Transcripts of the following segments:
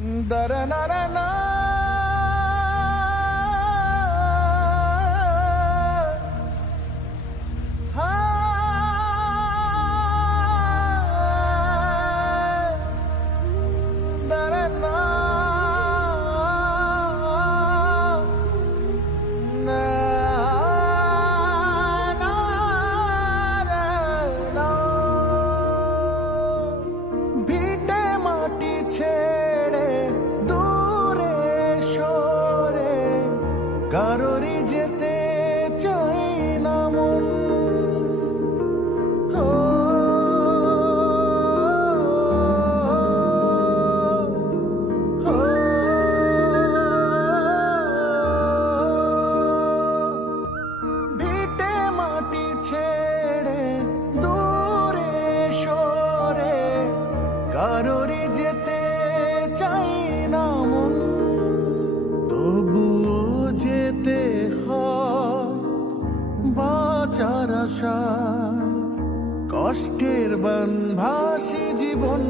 দরনরনা ভিটে মাটি ছেড়ে দূরে সরে কারোরই যেতে চাই না মন। ও, ও, ভিটে মাটি ছেড়ে দূরে সরে কারোরই যেতে চাই না মন। তবুও যেতে হয় বাঁচার আশায়, কষ্টের বানভাসী জীবন।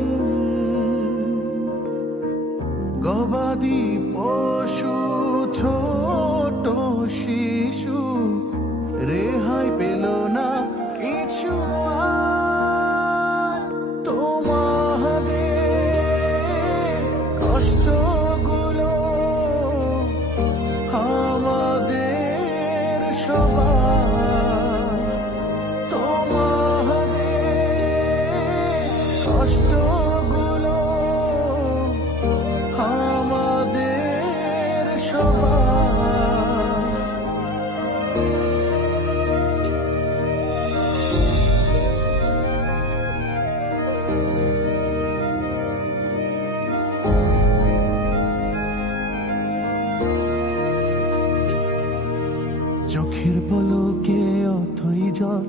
গবাদি পশু ছোট শিশু রেহাই পেল না কিছু আর। তোমাদের কষ্টগুলো আমাদের সবার, তোমাদের কষ্টগুলো আমাদের সবার। চোখের পলকে অথই জল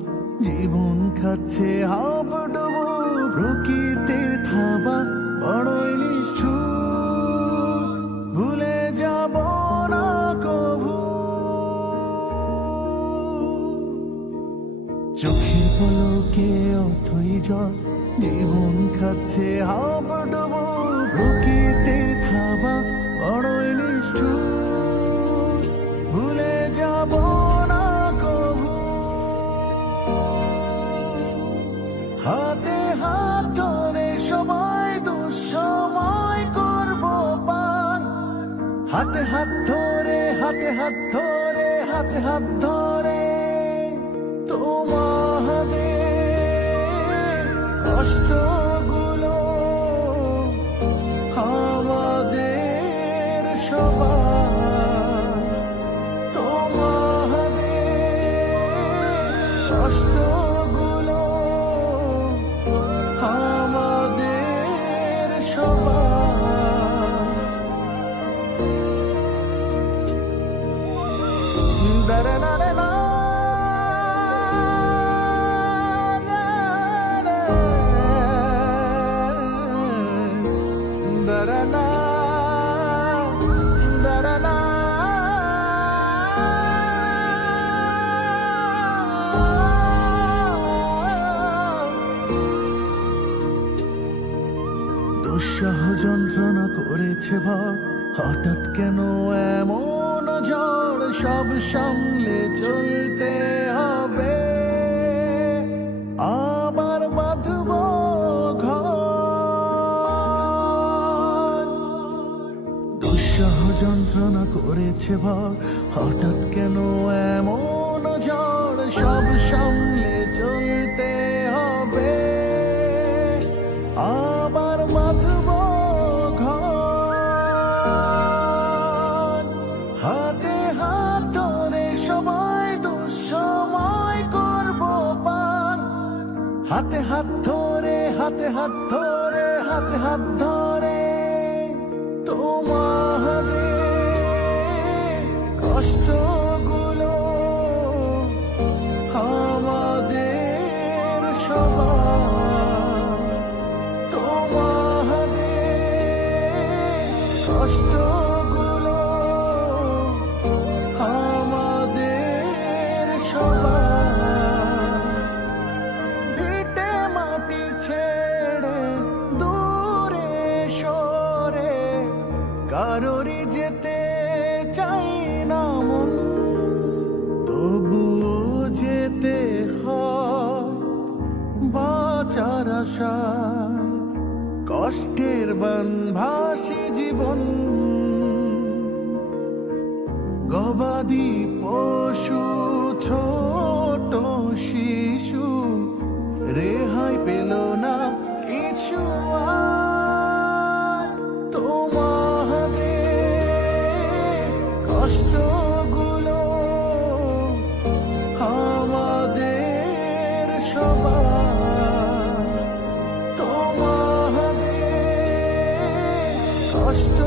জীবন খাচ্ছে হাবুডুবু। প্রকৃতির থাবা বড়ই নিষ্ঠুর, ভুলে যাব না কভু। চোখের পলকে অথই জল জীবন খাচ্ছে হাবুডুবু। প্রকৃতির থাবা বড়ই নিষ্ঠুর, ভুলে যাব না কভু। হাতে হাত ধরে সবাই দুঃসময় করব পার। হাতে হাত ধরে, হাতে হাত ধরে, হাতে হাত ধরে তোমাদের কষ্টগুলো আমাদের সবার। তোমাদের কষ্টগুলো আমাদের সবার। দরনরনা দরনা দরনা দুঃসহ যন্ত্রণা করেছে ভয়, হঠাৎ কেন এমন ঝড়। সব সামলে চলতে হবে, আবার বাঁধব ঘর। দুঃসহ যন্ত্রণা করেছে ভয়, হঠাৎ কেন এমন ঝড়। সব সামলে চলতে হবে, আবার বাঁধব ঘর। হাতে হাত ধরে সবাই দুঃসময় করব পার। হাতে হাত ধরে, হাতে হাত ধরে, হাতে হাত ধরে তোমাদের কষ্টগুলো আমাদের সবার। তোমাদের কষ্টগুলো আমাদের সবার। ভিটে মাটি ছেড়ে দূরে সরে কারোরই যেতে চাই না মন, তবুও যেতে হয় বাঁচার আশায়। কষ্টের বানভাসী জীবন, গবাদি পশু ছোট শিশু রেহাই পেল না কিছু আর। তোমাদের কষ্টগুলো আমাদের সবার, তোমাদের কষ্ট